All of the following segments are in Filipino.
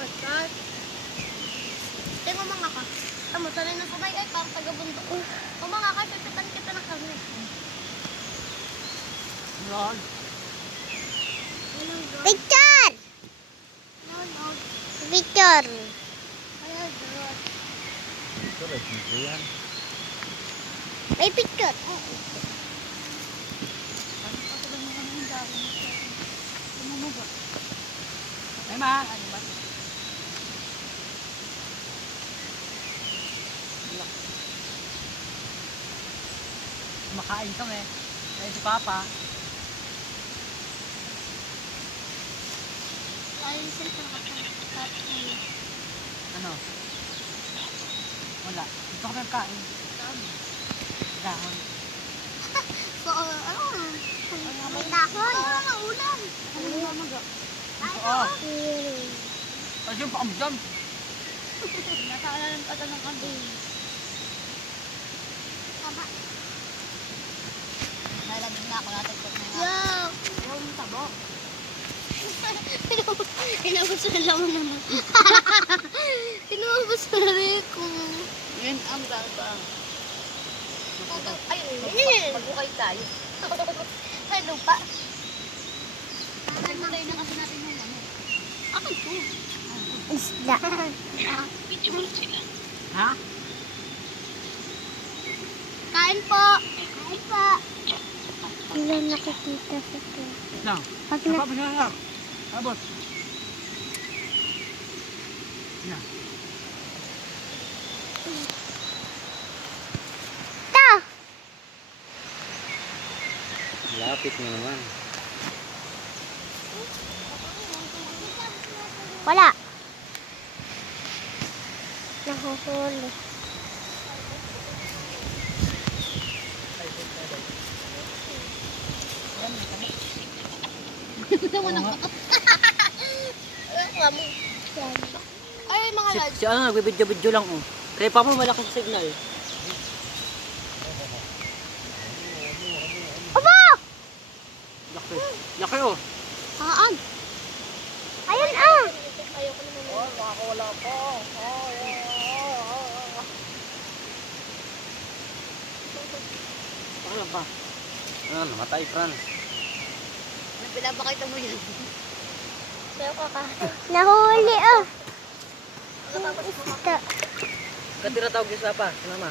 Pagkat. Tingnan mga ka. Tama, sanay na sabay ay parang taga-bundok. Mga ka, pipitan kita ng kami. Yan. Picture! Picture! Ito yan. May picture. Ay ma. Makain kami. Ayun si Papa. Ayun sila nakatapos. Ano? Wala. Dito kami kain. Dahon. So, ano? May dahon. Ano ulam? Ito oh. Ay yung pakamdam. Nataalan pa ito ng kambing. Tama. Nalabig na ako natin pag mga... Yung tabo. Inubos na laman naman. Inubos na rin ko. Yan ang bang. Ay, magukay tayo. Ay, lupa. Nagmulay na kasi natin yung ano. Akin po. Isda. Ha? Kain po. Kain po. Hindi nakikita sa ito. Lang. Pag na... Papa siya lang. Abot. Yan. Ito! Lapit mo naman. Wala. Nahuhuli. Ay, mga lads. Si ano, nagbibidyo-bidyo lang oh. Kaya Papa malaking signal. Aba! Laki. Laki oh. Saan? Ayun ah! Ayoko naman. Oh, makakawala pa. Ano ba? Ano, namatay Franz. Pinapakita mo yun. Kaya kakain. Nahuli ah! Natapos mo Isda. Katira tawag si Papa, si Mama.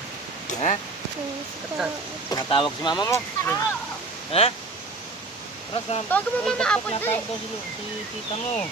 Ha? Isda. Natawag si Mama mo? Ha? Franz, Tawag mo mama, apple dali. si tita mo.